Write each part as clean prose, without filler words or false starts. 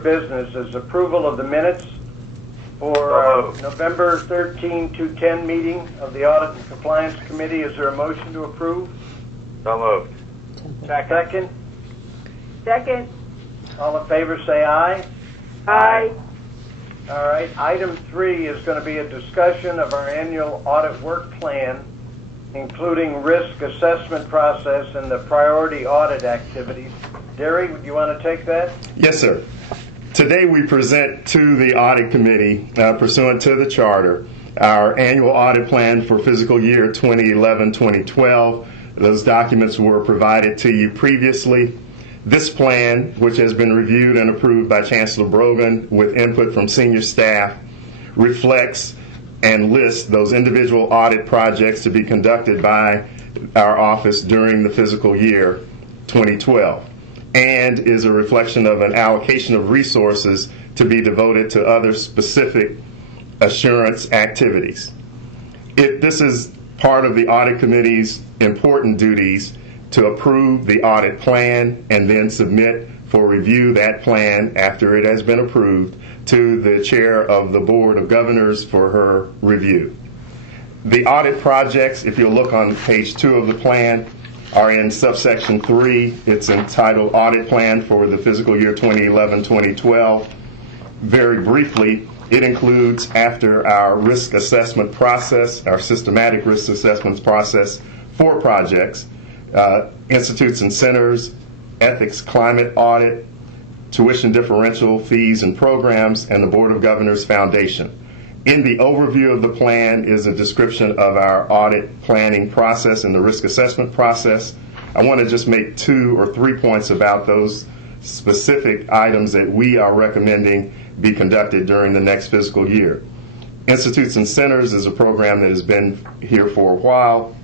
of business is approval of the minutes for November 13 to 10 meeting of the Audit and Compliance Committee. Is there a motion to approve? So moved. Second? Second. All in favor say aye. Aye. All right. Item 3 is going to be a discussion of our annual audit work plan, including risk assessment process and the priority audit activities. Derry, would you want to take that? Yes, sir. Today we present to the Audit Committee, pursuant to the Charter, our annual audit plan for fiscal year 2011-2012. Those documents were provided to you previously. This plan, which has been reviewed and approved by Chancellor Brogan with input from senior staff, reflects and lists those individual audit projects to be conducted by our office during the fiscal year 2012, and is a reflection of an allocation of resources to be devoted to other specific assurance activities. This is part of the Audit Committee's important duties to approve the audit plan and then submit for review that plan after it has been approved to the chair of the Board of Governors for her review. The audit projects, if you'll look on page 2 of the plan, are in subsection 3. It's entitled Audit Plan for the fiscal year 2011-2012. Very briefly, it includes, after our risk assessment process, our systematic risk assessments process, 4 projects: institutes and centers, ethics climate audit, tuition differential fees and programs, and the Board of Governors Foundation. In the overview of the plan is a description of our audit planning process and the risk assessment process. I want to just make 2 or 3 points about those specific items that we are recommending be conducted during the next fiscal year. Institutes and Centers is a program that has been here for a while,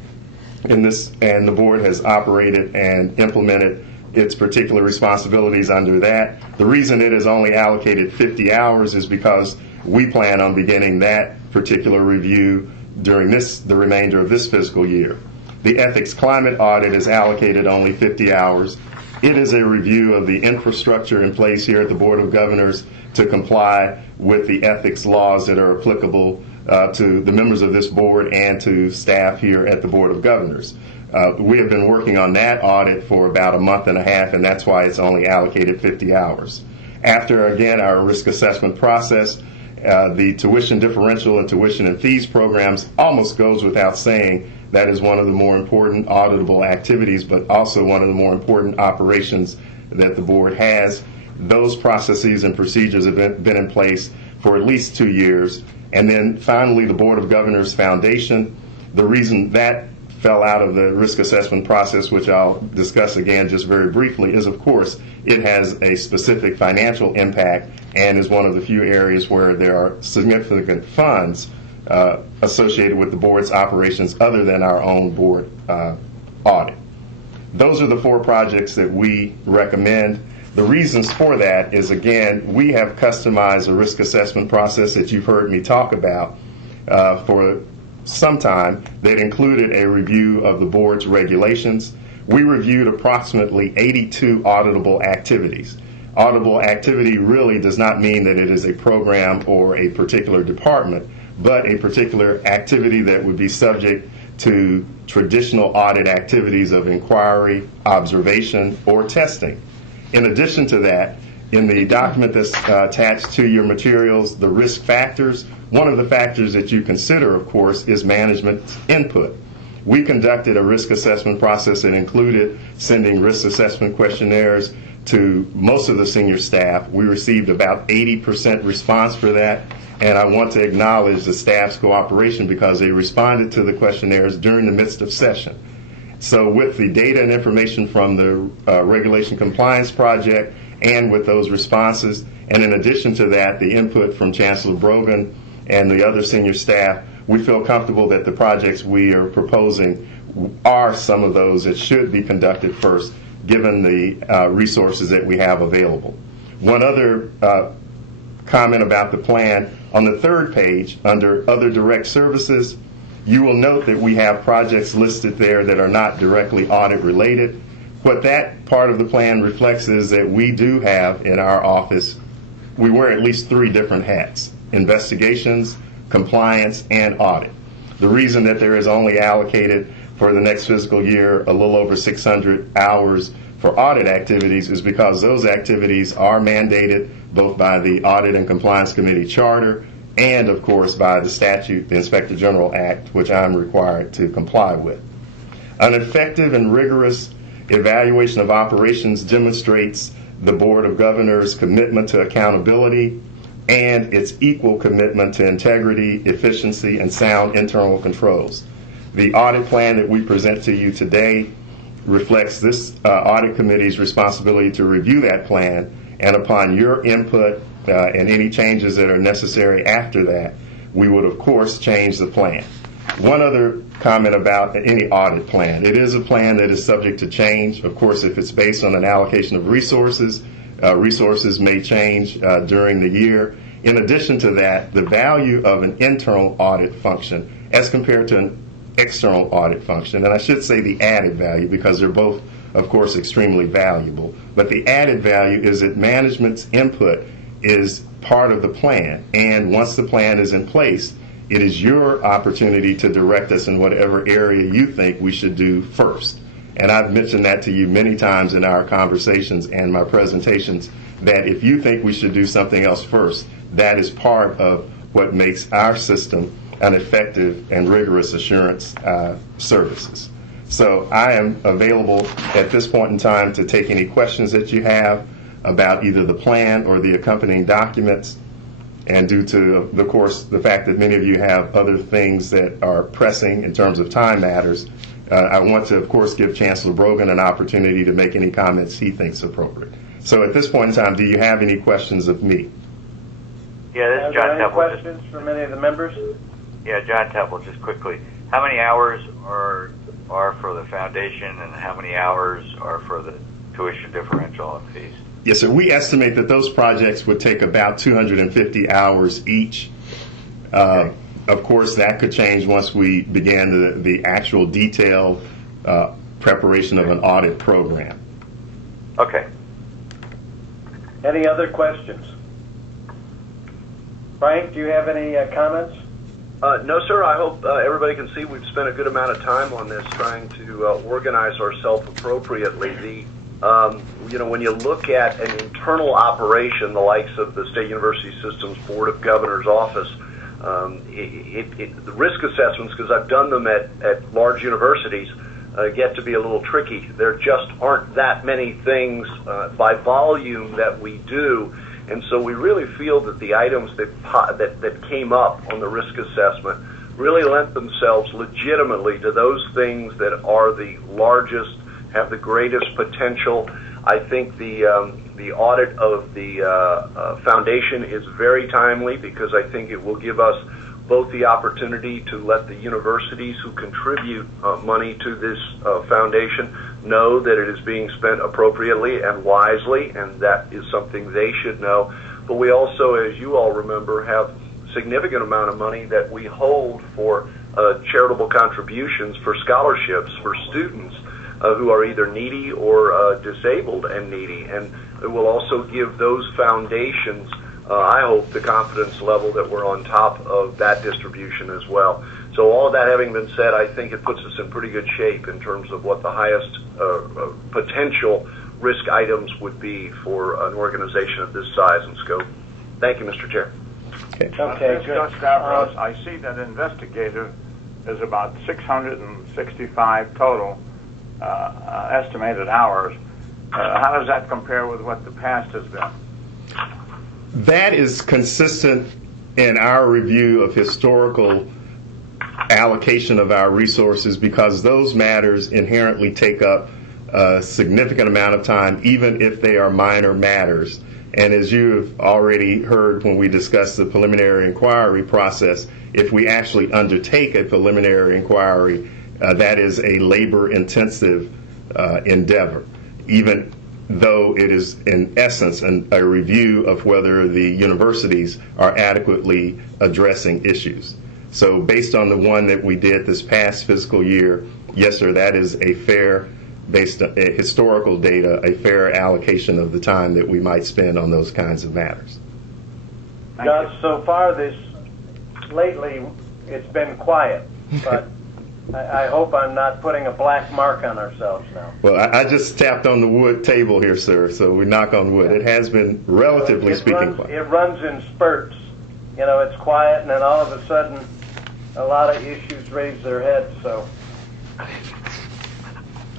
and the board has operated and implemented its particular responsibilities under that. The reason it is only allocated 50 hours is because we plan on beginning that particular review during the remainder of this fiscal year. The ethics climate audit is allocated only 50 hours. It is a review of the infrastructure in place here at the Board of Governors to comply with the ethics laws that are applicable to the members of this board and to staff here at the Board of Governors. We have been working on that audit for about a month and a half, and that's why it's only allocated 50 hours. After, again, our risk assessment process, the tuition differential and tuition and fees programs almost goes without saying. That is one of the more important auditable activities, but also one of the more important operations that the board has. Those processes and procedures have been in place for at least 2 years. And then finally, the Board of Governors Foundation. The reason that fell out of the risk assessment process, which I'll discuss again just very briefly, is, of course, it has a specific financial impact and is one of the few areas where there are significant funds associated with the board's operations other than our own board audit. Those are the 4 projects that we recommend. The reasons for that is, again, we have customized a risk assessment process that you've heard me talk about for some time that included a review of the board's regulations. We reviewed approximately 82 auditable activities. Auditable activity really does not mean that it is a program or a particular department, but a particular activity that would be subject to traditional audit activities of inquiry, observation, or testing. In addition to that, in the document that's attached to your materials, the risk factors, one of the factors that you consider, of course, is management's input. We conducted a risk assessment process that included sending risk assessment questionnaires to most of the senior staff. We received about 80% response for that, and I want to acknowledge the staff's cooperation because they responded to the questionnaires during the midst of session. So with the data and information from the Regulation Compliance Project and with those responses, and in addition to that, the input from Chancellor Brogan and the other senior staff, we feel comfortable that the projects we are proposing are some of those that should be conducted first, given the resources that we have available. One other comment about the plan, on the 3rd page, under Other Direct Services, you will note that we have projects listed there that are not directly audit related. What that part of the plan reflects is that we do have in our office we wear at least 3 different hats: investigations, compliance, and audit. The reason that there is only allocated for the next fiscal year a little over 600 hours for audit activities is because those activities are mandated both by the Audit and Compliance Committee Charter and, of course, by the statute, the Inspector General Act, which I'm required to comply with. An effective and rigorous evaluation of operations demonstrates the Board of Governors' commitment to accountability and its equal commitment to integrity, efficiency, and sound internal controls. The audit plan that we present to you today reflects this audit committee's responsibility to review that plan, and upon your input and any changes that are necessary after that, we would of course change the plan. One other comment about any audit plan: it is a plan that is subject to change. Of course, if it's based on an allocation of resources, resources may change during the year. In addition to that, the value of an internal audit function as compared to an external audit function, and I should say the added value, because they're both, of course, extremely valuable, but the added value is that management's input is part of the plan, and once the plan is in place, it is your opportunity to direct us in whatever area you think we should do first. And I've mentioned that to you many times in our conversations and my presentations, that if you think we should do something else first, that is part of what makes our system an effective and rigorous assurance services. So I am available at this point in time to take any questions that you have about either the plan or the accompanying documents. And due to, of course, the fact that many of you have other things that are pressing in terms of time matters, I want to, of course, give Chancellor Brogan an opportunity to make any comments he thinks appropriate. So at this point in time, do you have any questions of me? Yeah, this is John any Temple. questions from any of the members? Yeah, John Temple, just quickly. How many hours are for the foundation, and how many hours are for the tuition differential and fees? Yes, sir. We estimate that those projects would take about 250 hours each. Okay. Of course, that could change once we began the actual detailed preparation of an audit program. Okay. Any other questions? Frank, do you have any comments? No, sir. I hope everybody can see we've spent a good amount of time on this, trying to organize ourselves appropriately. When you look at an internal operation, the likes of the State University System's Board of Governors office, the risk assessments, because I've done them at large universities, get to be a little tricky. There just aren't that many things by volume that we do. And so we really feel that the items that came up on the risk assessment really lent themselves legitimately to those things that are the largest, have the greatest potential. I think the audit of the foundation is very timely, because I think it will give us both the opportunity to let the universities who contribute money to this foundation know that it is being spent appropriately and wisely, and that is something they should know. But we also, as you all remember, have significant amount of money that we hold for charitable contributions, for scholarships, for students who are either needy or disabled and needy. And it will also give those foundations, I hope, the confidence level that we're on top of that distribution as well. So all of that having been said, I think it puts us in pretty good shape in terms of what the highest potential risk items would be for an organization of this size and scope. Thank you, Mr. Chair. Okay, Judge good. Stavros, I see that investigative is about 665 total estimated hours. How does that compare with what the past has been? That is consistent in our review of historical allocation of our resources, because those matters inherently take up a significant amount of time, even if they are minor matters. And as you have already heard when we discussed the preliminary inquiry process, if we actually undertake a preliminary inquiry, that is a labor-intensive endeavor, even though it is in essence a review of whether the universities are adequately addressing issues. So based on the one that we did this past fiscal year, yes, sir, that is a fair, based on historical data, a fair allocation of the time that we might spend on those kinds of matters. Thank Gus, you. so far lately, it's been quiet, but I hope I'm not putting a black mark on ourselves now. Well, I just tapped on the wood table here, sir, so we knock on wood. It has been, relatively speaking, quiet. It runs in spurts. You know, it's quiet, and then all of a sudden, a lot of issues raise their heads, so.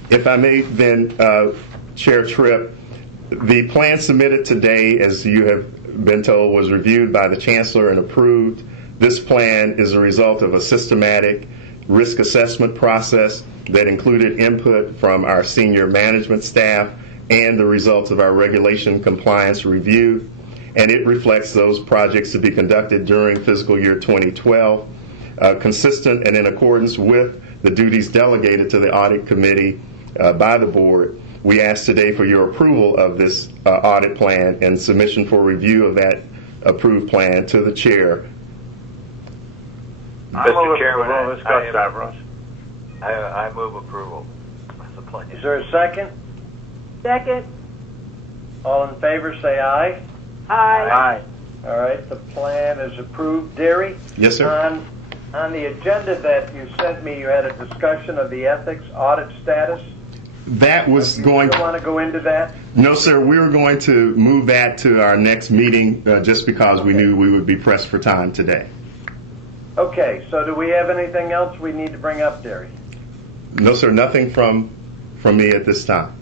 If I may then, Chair Tripp, the plan submitted today, as you have been told, was reviewed by the Chancellor and approved. This plan is a result of a systematic risk assessment process that included input from our senior management staff and the results of our regulation compliance review, and it reflects those projects to be conducted during fiscal year 2012, consistent and in accordance with the duties delegated to the Audit Committee by the Board. We ask today for your approval of this audit plan and submission for review of that approved plan to the Chair. Mr. Chairman, I I move approval of the plan. Is there a second? Second. All in favor, say aye. Aye. All right, the plan is approved. Derry? Yes, sir. On the agenda that you sent me, you had a discussion of the ethics audit status. That was going. You want to go into that? No, sir. We were going to move that to our next meeting just because we knew we would be pressed for time today. Okay, so do we have anything else we need to bring up, Derry? No, sir. Nothing from me at this time.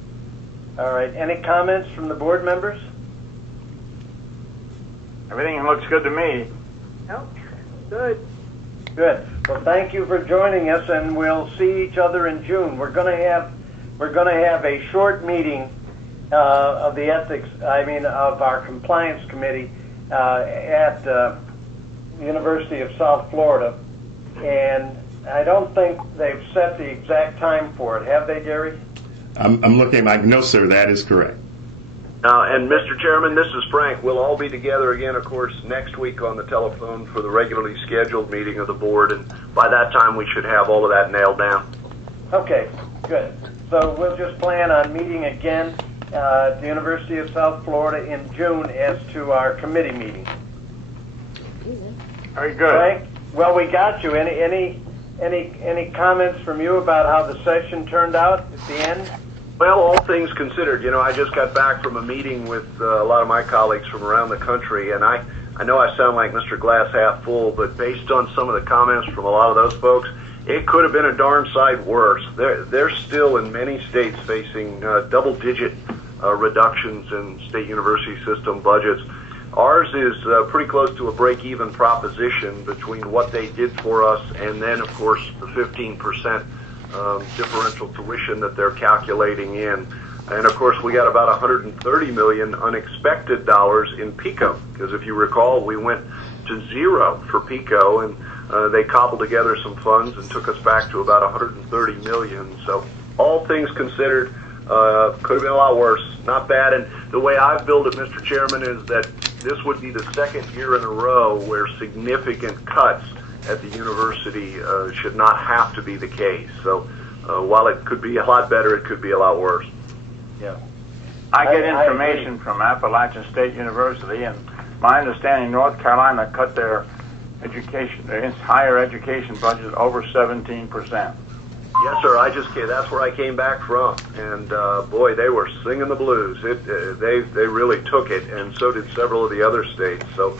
All right, any comments from the board members? Everything looks good to me. Nope. Good. Good. Well, thank you for joining us, and we'll see each other in June. We're going to have a short meeting of the of our compliance committee at the University of South Florida, and I don't think they've set the exact time for it. Have they, Gary? I'm looking at Mike. No, sir. That is correct. And Mr. Chairman, this is Frank. We'll all be together again, of course, next week on the telephone for the regularly scheduled meeting of the board, and by that time we should have all of that nailed down. Okay, good. So we'll just plan on meeting again at the University of South Florida in June as to our committee meeting. Very good. Frank, well, we got you. Any comments from you about how the session turned out at the end? Well, all things considered, you know, I just got back from a meeting with a lot of my colleagues from around the country, and I know I sound like Mr. Glass half full, but based on some of the comments from a lot of those folks, it could have been a darn sight worse. They're still in many states facing double-digit reductions in state university system budgets. Ours is pretty close to a break-even proposition between what they did for us and then, of course, the 15% differential tuition that they're calculating in. And, of course, we got about $130 million unexpected dollars in PICO, because if you recall, we went to zero for PICO, and they cobbled together some funds and took us back to about $130 million. So all things considered, could have been a lot worse. Not bad. And the way I've billed it, Mr. Chairman, is that this would be the second year in a row where significant cuts at the university should not have to be the case. So while it could be a lot better, it could be a lot worse. Yeah. I get information from Appalachian State University, and my understanding, North Carolina cut their higher education budget over 17%. Yes, sir. That's where I came back from, and boy, they were singing the blues. They really took it, and so did several of the other states. So,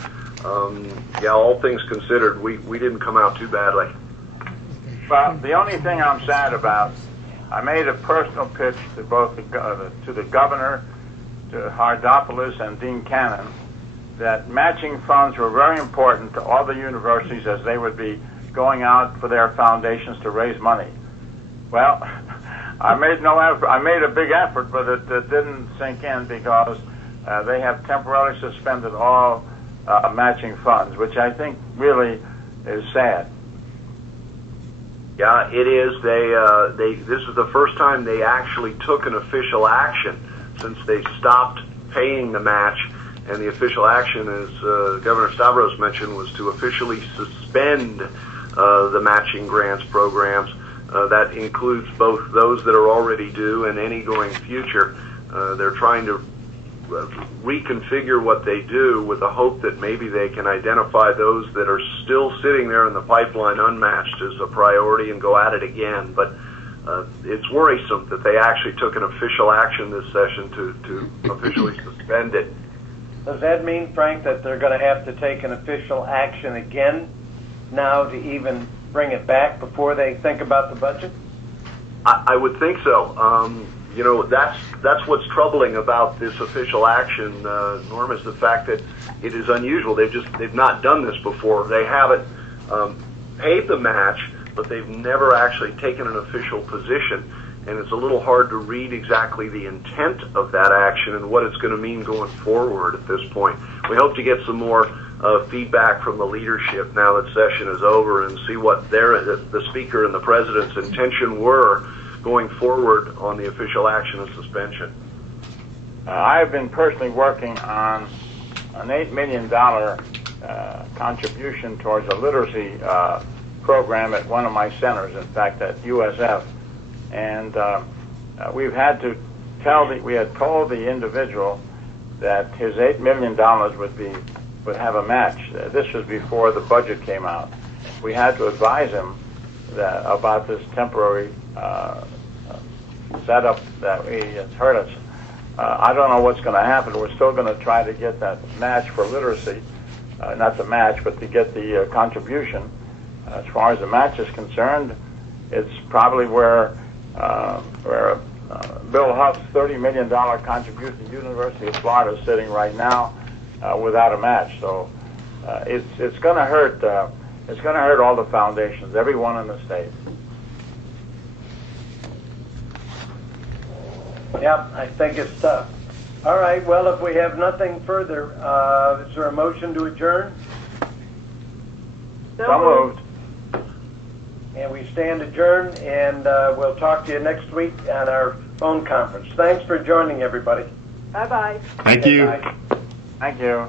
yeah, all things considered, we didn't come out too badly. Well, the only thing I'm sad about, I made a personal pitch to both to the governor, to Hardopoulos and Dean Cannon, that matching funds were very important to all the universities as they would be going out for their foundations to raise money. Well, I made no effort. I made a big effort, but it didn't sink in because they have temporarily suspended all matching funds, which I think really is sad. Yeah, it is. This is the first time they actually took an official action since they stopped paying the match, and the official action, as Governor Stavros mentioned, was to officially suspend the matching grants programs. That includes both those that are already due and any going future. They're trying to reconfigure what they do with the hope that maybe they can identify those that are still sitting there in the pipeline unmatched as a priority and go at it again. But it's worrisome that they actually took an official action this session to officially suspend it. Does that mean, Frank, that they're going to have to take an official action again now to even bring it back before they think about the budget? I would think so. You know, that's what's troubling about this official action, Norm, is the fact that it is unusual. They've not done this before. They haven't paid the match, but they've never actually taken an official position. And it's a little hard to read exactly the intent of that action and what it's going to mean going forward at this point. We hope to get some more feedback from the leadership now that session is over and see what the Speaker and the President's intention were going forward on the official action of suspension. I have been personally working on an $8 million contribution towards a literacy program at one of my centers, in fact at USF. And we had told the individual that his $8 million would have a match. This was before the budget came out. We had to advise him about this temporary setup that has hurt us. I don't know what's going to happen. We're still going to try to get that match for literacy, not the match, but to get the contribution. As far as the match is concerned, it's probably where Bill Huff's $30 million contribution to the University of Florida is sitting right now without a match. So it's going to hurt. It's going to hurt all the foundations, every one in the state. Yep, I think it's tough. All right, well, if we have nothing further, is there a motion to adjourn? So moved. And we stand adjourned, and we'll talk to you next week on our phone conference. Thanks for joining, everybody. Bye-bye. Thank you. Bye. Thank you.